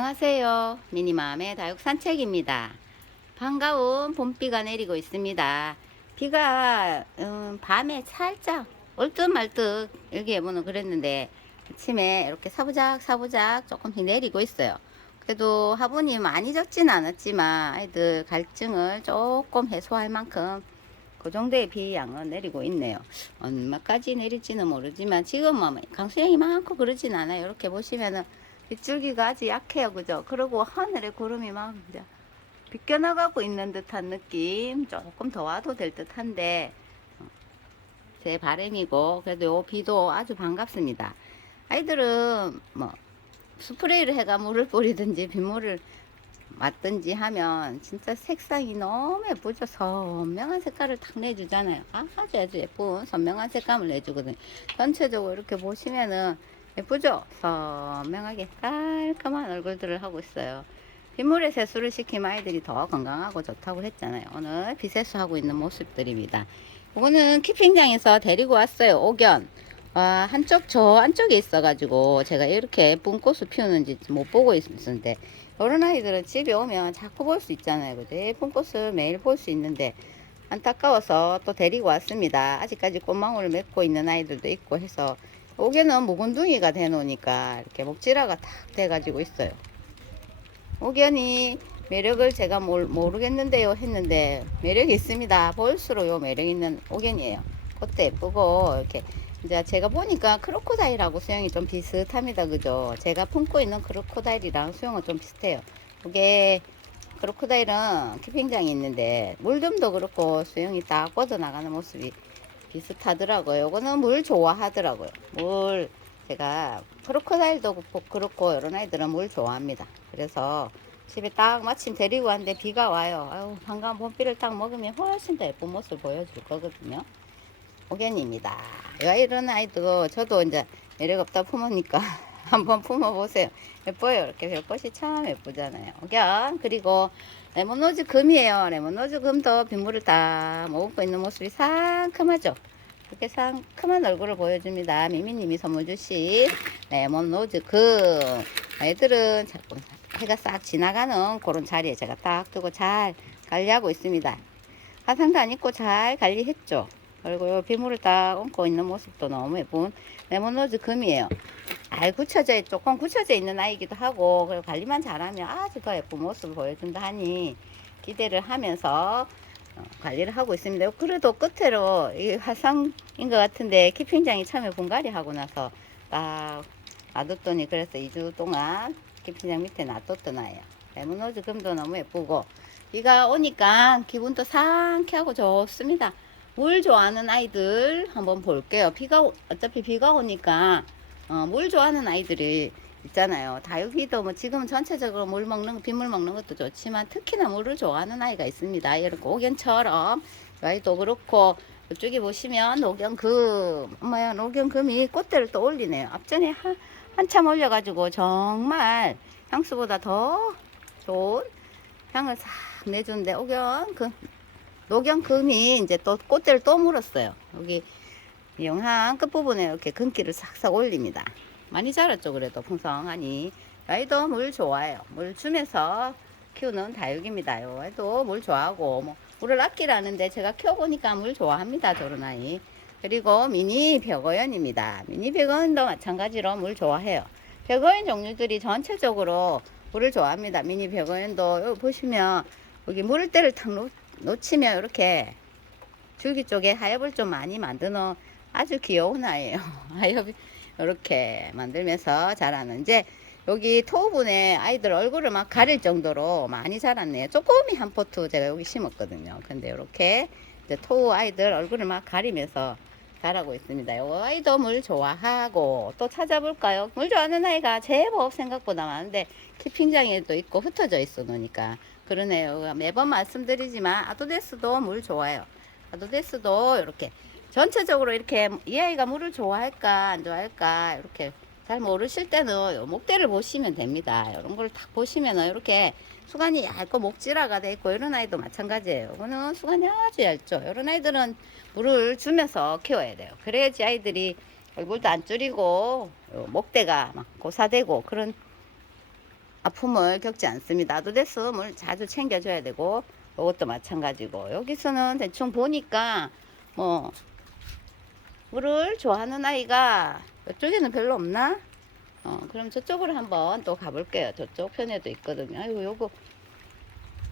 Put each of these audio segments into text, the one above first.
안녕하세요. 미니맘의 다육 산책입니다. 반가운 봄비가 내리고 있습니다. 비가 밤에 살짝 얼뜻말뜻 일기예보는 그랬는데 아침에 이렇게 사부작 사부작 조금씩 내리고 있어요. 그래도 화분이 많이 적진 않았지만 아이들 갈증을 조금 해소할 만큼 그 정도의 비 양은 내리고 있네요. 얼마까지 내릴지는 모르지만 지금은 강수량이 많고 그러진 않아요. 이렇게 보시면은 빗줄기가 아주 약해요. 그죠? 그리고 하늘에 구름이 막 이제 비껴나가고 있는 듯한 느낌. 조금 더 와도 될 듯한데 제 바람이고 그래도 요 비도 아주 반갑습니다. 아이들은 뭐 스프레이를 해가 물을 뿌리든지 빗물을 맞든지 하면 진짜 색상이 너무 예쁘죠. 선명한 색깔을 탁 내주잖아요. 아주 예쁜 선명한 색감을 내주거든요. 전체적으로 이렇게 보시면은 예쁘죠. 선명하게 깔끔한 얼굴들을 하고 있어요. 빗물에 세수를 시키면 아이들이 더 건강하고 좋다고 했잖아요. 오늘 비세수하고 있는 모습들입니다. 이거는 키핑장에서 데리고 왔어요. 옥견. 한쪽 저 안쪽에 있어가지고 제가 이렇게 예쁜 꽃을 피우는지 못 보고 있었는데 이런 아이들은 집에 오면 자꾸 볼 수 있잖아요. 그죠? 예쁜 꽃을 매일 볼 수 있는데 안타까워서 또 데리고 왔습니다. 아직까지 꽃망울을 맺고 있는 아이들도 있고 해서 옥견은 묵은둥이가 돼 놓으니까 이렇게 목질화가 탁 돼가지고 있어요. 옥견이 매력을 제가 모르겠는데요 했는데 매력이 있습니다. 볼수록 요 매력 있는 옥견이에요. 꽃도 예쁘고 이렇게 이제 제가 보니까 크로코다일하고 수영이 좀 비슷합니다. 그죠? 제가 품고 있는 크로코다일이랑 수영은 좀 비슷해요. 이게 크로코다일은 키핑장이 있는데 물듬도 그렇고 수영이 딱 뻗어나가는 모습이 비슷하더라고요. 요거는 물 좋아하더라고요. 물 제가 크로코다일도 그렇고 이런 아이들은 물 좋아합니다. 그래서 집에 딱 마침 데리고 왔는데 비가 와요. 아유, 반가운 봄비를 딱 먹으면 훨씬 더 예쁜 모습 보여줄 거거든요. 옥견입니다. 이런 아이도 저도 이제 매력 없다 품으니까 한번 품어보세요. 예뻐요. 이렇게 별꽃이 참 예쁘잖아요. 옥견. 그리고 레몬로즈 금이에요. 레몬로즈 금도 빗물을 다 먹고 있는 모습이 상큼하죠. 이렇게 상큼한 얼굴을 보여줍니다. 미미님이 선물 주신 레몬로즈 금. 애들은 자꾸 해가 싹 지나가는 그런 자리에 제가 딱 두고 잘 관리하고 있습니다. 화상도 안 입고 잘 관리했죠. 그리고 빗물을 딱 얹고 있는 모습도 너무 예쁜 레몬로즈 금이에요. 조금 굳혀져 있는 아이기도 하고, 그리고 관리만 잘하면 아주 더 예쁜 모습을 보여준다 하니 기대를 하면서 관리를 하고 있습니다. 그래도 끝으로 이 화상인 것 같은데 키핑장이 처음에 분갈이 하고 나서 딱 놔뒀더니 그래서 2주 동안 키핑장 밑에 놔뒀던 아이예요. 레몬로즈 금도 너무 예쁘고 비가 오니까 기분도 상쾌하고 좋습니다. 물 좋아하는 아이들 한번 볼게요. 어차피 비가 오니까 물 좋아하는 아이들이 있잖아요. 다육이도 뭐 지금 전체적으로 빗물 먹는 것도 좋지만 특히나 물을 좋아하는 아이가 있습니다. 이렇게 옥견처럼 아이도 그렇고 이쪽에 보시면 녹연금이 꽃대를 또 올리네요. 앞전에 한참 올려가지고 정말 향수보다 더 좋은 향을 싹 내주는데 녹연금이 이제 또 꽃대를 또 물었어요. 여기 영상 끝부분에 이렇게 금기를 싹싹 올립니다. 많이 자랐죠. 그래도 풍성하니 아이도 물 좋아해요. 물 주면서 키우는 다육입니다. 요 아이도 물 좋아하고 뭐 물을 아끼라는데 제가 키워보니까 물 좋아합니다. 저런 아이. 그리고 미니 벽어연입니다. 미니 벽어연도 마찬가지로 물 좋아해요. 벽어연 종류들이 전체적으로 물을 좋아합니다. 미니 벽어연도 여기 보시면 여기 물때를 탁 놓치면 이렇게 줄기 쪽에 하엽을 좀 많이 만드는 아주 귀여운 아이예요. 하엽이 이렇게 만들면서 자라는 이제 여기 토분에 아이들 얼굴을 막 가릴 정도로 많이 자랐네요. 조금이 한 포트 제가 여기 심었거든요. 근데 이렇게 이제 토 아이들 얼굴을 막 가리면서 자라고 있습니다. 이 아이도 물 좋아하고 또 찾아볼까요? 물 좋아하는 아이가 제법 생각보다 많은데 키핑장에도 있고 흩어져 있어 놓으니까 그러네요. 매번 말씀드리지만 아도데스도 물 좋아해요. 아도데스도 이렇게 전체적으로 이렇게 이 아이가 물을 좋아할까 안 좋아할까 이렇게 잘 모르실 때는 목대를 보시면 됩니다. 이런 걸 딱 보시면 이렇게 수간이 얇고 목질화가 돼 있고 이런 아이도 마찬가지예요. 이거는 수간이 아주 얇죠. 이런 아이들은 물을 주면서 키워야 돼요. 그래야지 아이들이 얼굴도 안 줄이고 목대가 막 고사되고 그런 아픔을 겪지 않습니다. 아도데스 물 자주 챙겨줘야 되고, 이것도 마찬가지고, 여기서는 대충 보니까 뭐 물을 좋아하는 아이가 이쪽에는 별로 없나? 그럼 저쪽으로 한번 또 가볼게요. 저쪽 편에도 있거든요. 아이고,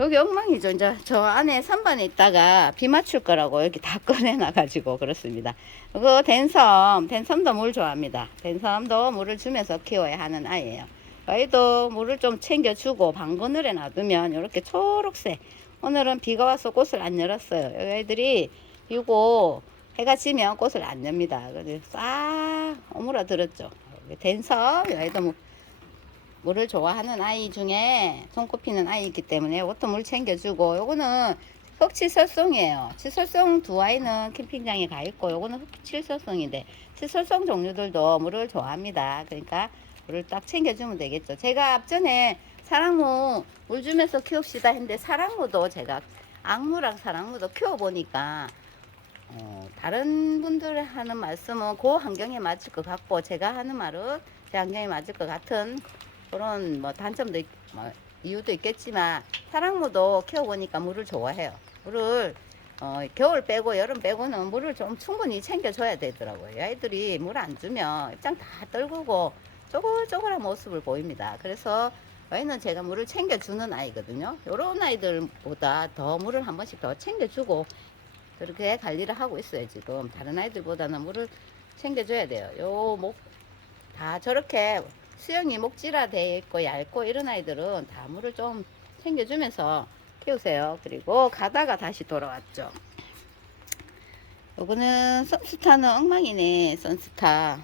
여기 엉망이죠. 이제 저 안에 선반에 있다가 비 맞출 거라고 여기 다 꺼내놔가지고 그렇습니다. 그거 댄섬도 물 좋아합니다. 댄섬도 물을 주면서 키워야 하는 아이예요. 아이도 물을 좀 챙겨주고 방그늘에 놔두면 이렇게 초록색. 오늘은 비가 와서 꽃을 안 열었어요. 여기 아이들이 이거 해가 지면 꽃을 안 엽니다. 그래서 싹 오므라들었죠. 댄섬 아이도 뭐 물을 좋아하는 아이 중에 손꼽히는 아이이기 때문에 이것도 물 챙겨주고, 요거는 흑치설송이에요. 치설송 두 아이는 캠핑장에 가 있고, 요거는 흑치설송인데 치설송 종류들도 물을 좋아합니다. 그러니까 물을 딱 챙겨주면 되겠죠. 제가 앞전에 사랑무 물 주면서 키웁시다 했는데, 사랑무도 제가 악무랑 사랑무도 키워보니까 다른 분들 하는 말씀은 그 환경에 맞을 것 같고, 제가 하는 말은 제 환경에 맞을 것 같은 그런 뭐 단점도 뭐 이유도 있겠지만, 사랑무도 키워보니까 물을 좋아해요. 물을 겨울 빼고 여름 빼고는 물을 좀 충분히 챙겨줘야 되더라고요. 아이들이 물 안 주면 입장 다 떨구고 쪼글쪼글한 모습을 보입니다. 그래서 아이는 제가 물을 챙겨주는 아이거든요. 요런 아이들보다 더 물을 한 번씩 더 챙겨주고 그렇게 관리를 하고 있어요. 지금 다른 아이들보다는 물을 챙겨줘야 돼요. 요 목 다 저렇게 수영이 목질화 되어 있고 얇고 이런 아이들은 다 물을 좀 챙겨주면서 키우세요. 그리고 가다가 다시 돌아왔죠. 요거는 선스타는 엉망이네. 선스타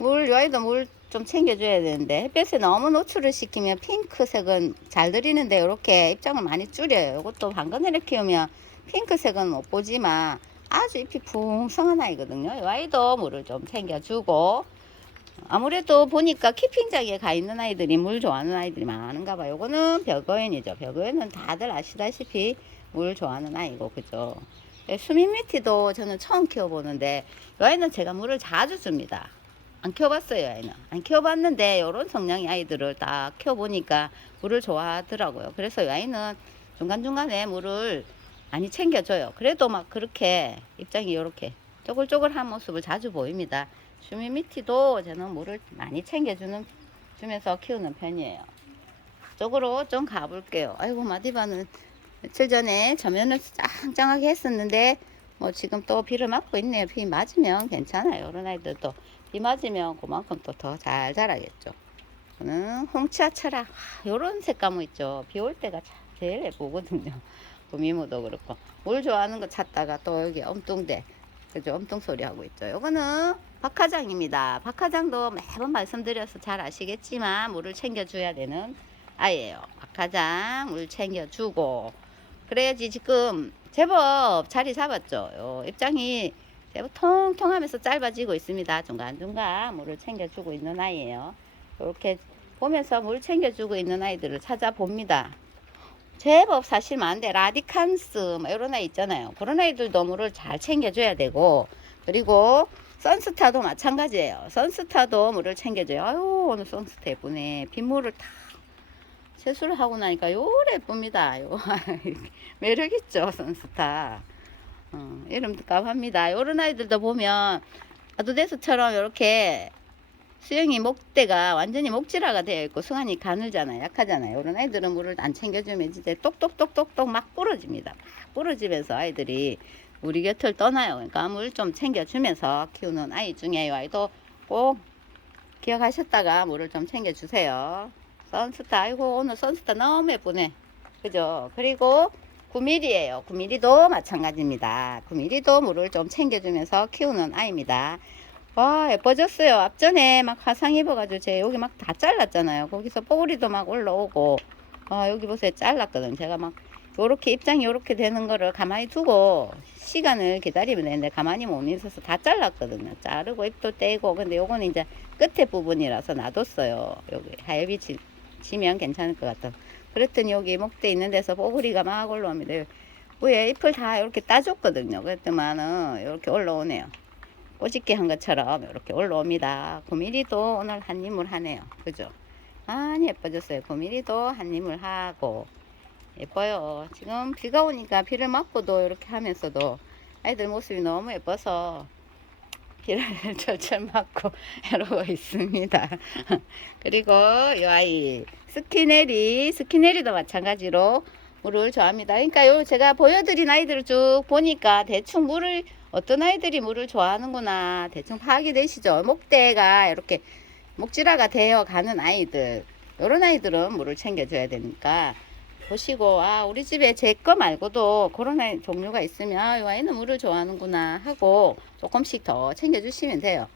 요 아이도 물 좀 챙겨줘야 되는데, 햇볕에 너무 노출을 시키면 핑크색은 잘 들이는데 이렇게 입장을 많이 줄여요. 이것도 방그늘에 키우면 핑크색은 못 보지만 아주 잎이 풍성한 아이거든요. 이 아이도 물을 좀 챙겨주고, 아무래도 보니까 키핑장에 가 있는 아이들이 물 좋아하는 아이들이 많은가 봐요. 요거는 벽어연이죠. 벽어연은 다들 아시다시피 물 좋아하는 아이고, 그죠? 수민미티도 저는 처음 키워보는데, 이 아이는 제가 물을 자주 줍니다. 안 키워봤어요. 아이는 안 키워봤는데 이런 성향의 아이들을 딱 키워보니까 물을 좋아하더라고요. 그래서 이 아이는 중간중간에 물을 많이 챙겨줘요. 그래도 막 그렇게 입장이 이렇게 쪼글쪼글한 모습을 자주 보입니다. 슈미미티도 저는 물을 많이 주면서 키우는 편이에요. 쪽으로 좀 가볼게요. 아이고, 마디바는 며칠 전에 저면을 짱짱하게 했었는데 뭐 지금 또 비를 맞고 있네요. 비 맞으면 괜찮아요. 이런 아이들도 비 맞으면 그만큼 또 더 잘 자라겠죠. 저는 홍치아차라 요런 색감은 있죠. 비 올 때가 제일 예쁘거든요. 구미모도 그렇고 물 좋아하는 거 찾다가 또 여기 엄뚱대, 그죠? 엄뚱 소리 하고 있죠. 요거는 박하장입니다. 박하장도 매번 말씀드려서 잘 아시겠지만 물을 챙겨줘야 되는 아이예요. 박하장 물 챙겨주고 그래야지. 지금 제법 자리 잡았죠. 요 입장이 제법 통통하면서 짧아지고 있습니다. 중간중간 물을 챙겨주고 있는 아이예요. 이렇게 보면서 물 챙겨주고 있는 아이들을 찾아봅니다. 제법 사실 많은데 라디칸스 뭐 이런 아이 있잖아요. 그런 아이들도 물을 잘 챙겨줘야 되고, 그리고 선스타도 마찬가지예요. 선스타도 물을 챙겨줘요. 아유, 오늘 선스타 예쁘네. 빗물을 다 세수를 하고 나니까 요래 예쁩니다. 요 매력있죠, 선스타. 이름도 값합니다. 요런 아이들도 보면 아도데스처럼 이렇게 수영이 목대가 완전히 목질화가 되어 있고 승환이 가늘잖아요. 약하잖아요. 이런 아이들은 물을 안 챙겨주면 진짜 똑똑똑똑똑 막 부러집니다. 막 부러지면서 아이들이 우리 곁을 떠나요. 그러니까 물 좀 챙겨주면서 키우는 아이 중에 이 아이도 꼭 기억하셨다가 물을 좀 챙겨주세요. 선스타, 아이고 오늘 선스타 너무 예쁘네. 그죠? 그리고 9mm예요. 9mm도 마찬가지입니다. 9mm도 물을 좀 챙겨주면서 키우는 아이입니다. 와, 예뻐졌어요. 앞전에 막 화상 입어가지고 제 여기 막 다 잘랐잖아요. 거기서 뽀글이도 막 올라오고, 여기 보세요. 잘랐거든. 제가 막 요렇게 입장이 요렇게 되는 거를 가만히 두고 시간을 기다리면 되는데 가만히 못 있어서 다 잘랐거든요. 자르고 잎도 떼고. 근데 요거는 이제 끝에 부분이라서 놔뒀어요. 여기 하엽이 지면 괜찮을 것 같아. 그랬더니 여기 목대 있는 데서 뽀글이가 막 올라옵니다. 위에 잎을 다 이렇게 따줬거든요. 그랬더만은 이렇게 올라오네요. 꼬집게 한 것처럼 이렇게 올라옵니다. 9mm도 오늘 한 입을 하네요. 그죠? 많이 예뻐졌어요. 고미리도 한 입을 하고 예뻐요. 지금 비가 오니까 비를 맞고도 이렇게 하면서도 아이들 모습이 너무 예뻐서 비를 철철 맞고 이러고 있습니다. 그리고 이 아이 스키네리도 마찬가지로 물을 좋아합니다. 그러니까 요 제가 보여드린 아이들을 쭉 보니까 대충 물을 어떤 아이들이 물을 좋아하는구나 대충 파악이 되시죠. 목대가 이렇게 목질화가 되어 가는 아이들, 요런 아이들은 물을 챙겨줘야 되니까 보시고, 아 우리 집에 제 거 말고도 그런 아이 종류가 있으면 이 아이는 물을 좋아하는구나 하고 조금씩 더 챙겨주시면 돼요.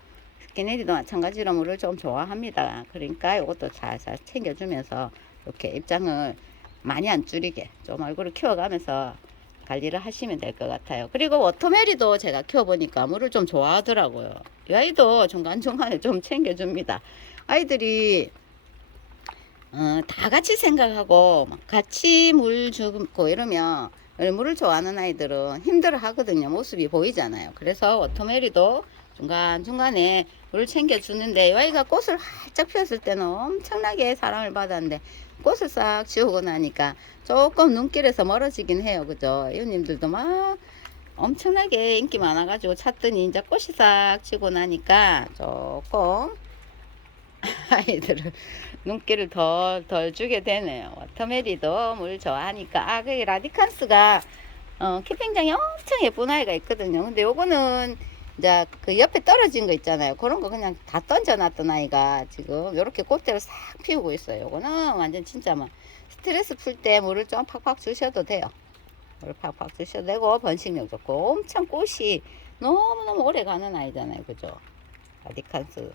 스키네리도 마찬가지로 물을 좀 좋아합니다. 그러니까 이것도 살살 챙겨주면서 이렇게 입장을 많이 안 줄이게 좀 얼굴을 키워가면서 관리를 하시면 될 것 같아요. 그리고 워터메리도 제가 키워보니까 물을 좀 좋아하더라고요. 이 아이도 중간중간에 좀 챙겨줍니다. 아이들이 다 같이 생각하고 같이 물 주고 이러면 물을 좋아하는 아이들은 힘들어 하거든요. 모습이 보이잖아요. 그래서 워터메리도 중간중간에 물을 챙겨주는데 이 아이가 꽃을 활짝 피웠을 때는 엄청나게 사랑을 받았는데 꽃을 싹 지우고 나니까 조금 눈길에서 멀어지긴 해요. 그죠? 이웃님들도 막 엄청나게 인기 많아가지고 찾더니 이제 꽃이 싹 지고 나니까 조금 아이들을 눈길을 덜 주게 되네요. 워터메리도 물 좋아하니까. 아, 그 라디칸스가 키핑장에 엄청 예쁜 아이가 있거든요. 근데 요거는 이제 그 옆에 떨어진 거 있잖아요. 그런 거 그냥 다 던져놨던 아이가 지금 이렇게 꽃대를 싹 피우고 있어요. 요거는 완전 진짜 막 스트레스 풀 때 물을 좀 팍팍 주셔도 돼요. 물을 팍팍 주셔도 되고 번식력 좋고 엄청 꽃이 너무너무 오래 가는 아이잖아요. 그죠? 라디칸스.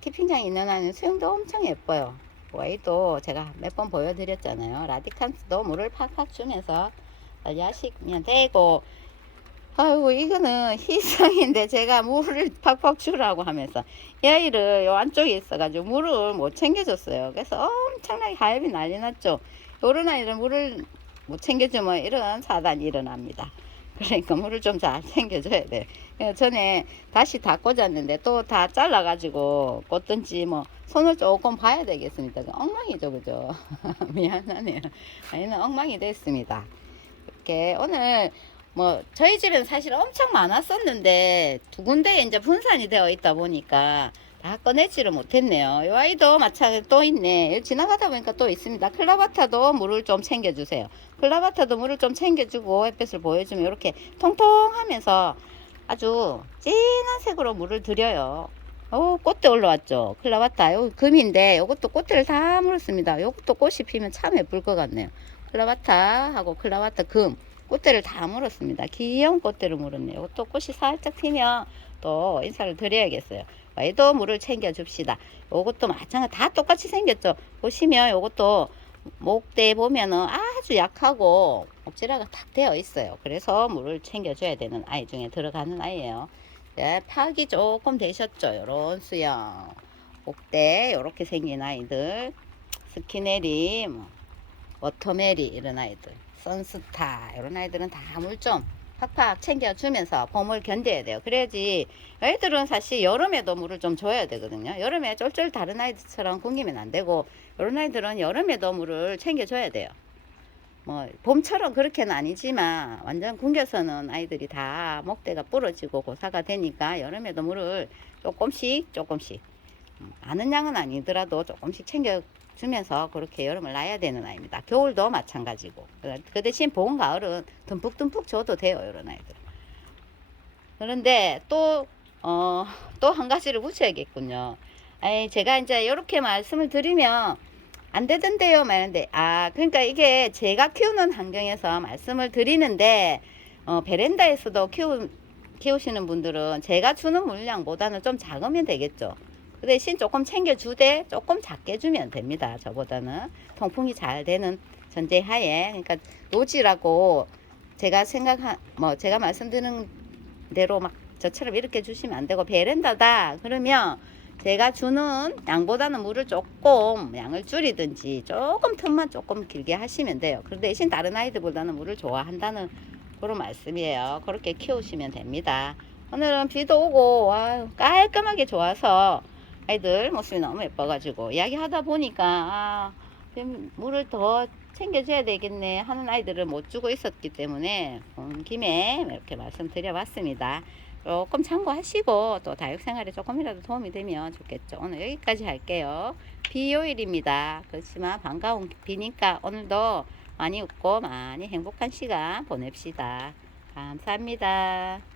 키핑장에 있는 아이는 수영도 엄청 예뻐요. 와이도 제가 몇 번 보여드렸잖아요. 라디칸스도 물을 팍팍 주면서 관리하시면 되고, 아이고 이거는 희성인데 제가 물을 팍팍 주라고 하면서 이 아이를 요 안쪽에 있어가지고 물을 못 챙겨줬어요. 그래서 엄청나게 하엽이 난리 났죠. 요런 아이를 물을 못 챙겨주면 이런 사단이 일어납니다. 그러니까 물을 좀 잘 챙겨줘야 돼. 전에 다시 다 꽂았는데 또 다 잘라가지고 꽂든지 뭐 손을 조금 봐야 되겠습니다. 엉망이죠, 그죠? 미안하네요. 아니는 엉망이 됐습니다. 이렇게 오늘 뭐 저희 집에는 사실 엄청 많았었는데 두 군데에 이제 분산이 되어 있다 보니까 다 꺼내지를 못했네요. 이 아이도 마찬가지로 또 있네. 여기 지나가다 보니까 또 있습니다. 클라바타도 물을 좀 챙겨주세요. 클라바타도 물을 좀 챙겨주고 햇볕을 보여주면 이렇게 통통하면서 아주 진한 색으로 물을 들여요. 꽃대 올라왔죠. 클라바타 여기 금인데 이것도 꽃대를 다 물었습니다. 이것도 꽃이 피면 참 예쁠 것 같네요. 클라바타하고 클라바타 금 꽃대를 다 물었습니다. 귀여운 꽃대를 물었네요. 이것도 꽃이 살짝 피면 또 인사를 드려야겠어요. 얘도 물을 챙겨 줍시다. 요것도 마찬가지 다 똑같이 생겼죠. 보시면 요것도 목대에 보면은 아주 약하고 목질화가 탁 되어 있어요. 그래서 물을 챙겨 줘야 되는 아이 중에 들어가는 아이예요. 네, 파악이 조금 되셨죠. 요런 수영 목대 요렇게 생긴 아이들, 스키네리 뭐, 워터메리 이런 아이들, 선스타 이런 아이들은 다 물 좀 팍팍 챙겨주면서 봄을 견뎌야 돼요. 그래야지 애들은 사실 여름에도 물을 좀 줘야 되거든요. 여름에 쫄쫄 다른 아이들처럼 굶기면 안 되고 이런 아이들은 여름에도 물을 챙겨줘야 돼요. 뭐 봄처럼 그렇게는 아니지만 완전 굶겨서는 아이들이 다 목대가 부러지고 고사가 되니까 여름에도 물을 조금씩 많은 양은 아니더라도 조금씩 챙겨주면서 그렇게 여름을 나야 되는 아이입니다. 겨울도 마찬가지고. 그 대신 봄, 가을은 듬뿍듬뿍 줘도 돼요. 이런 아이들. 그런데 또 한 가지를 붙여야겠군요. 제가 이제 이렇게 말씀을 드리면 안 되던데요. 말하는데, 그러니까 이게 제가 키우는 환경에서 말씀을 드리는데, 베란다에서도 키우시는 분들은 제가 주는 물량보다는 좀 작으면 되겠죠. 그 대신 조금 챙겨주되 조금 작게 주면 됩니다. 저보다는 통풍이 잘 되는 전제하에. 그러니까 노지라고 제가 제가 말씀드리는 대로 막 저처럼 이렇게 주시면 안 되고, 베란다다 그러면 제가 주는 양보다는 물을 조금 양을 줄이든지 조금 틈만 조금 길게 하시면 돼요. 그 대신 다른 아이들보다는 물을 좋아한다는 그런 말씀이에요. 그렇게 키우시면 됩니다. 오늘은 비도 오고 깔끔하게 좋아서 아이들 모습이 너무 예뻐가지고 이야기하다 보니까 좀 물을 더 챙겨줘야 되겠네 하는 아이들을 못 주고 있었기 때문에 온 김에 이렇게 말씀드려봤습니다. 조금 참고하시고 또 다육생활에 조금이라도 도움이 되면 좋겠죠. 오늘 여기까지 할게요. 비요일입니다. 그렇지만 반가운 비니까 오늘도 많이 웃고 많이 행복한 시간 보냅시다. 감사합니다.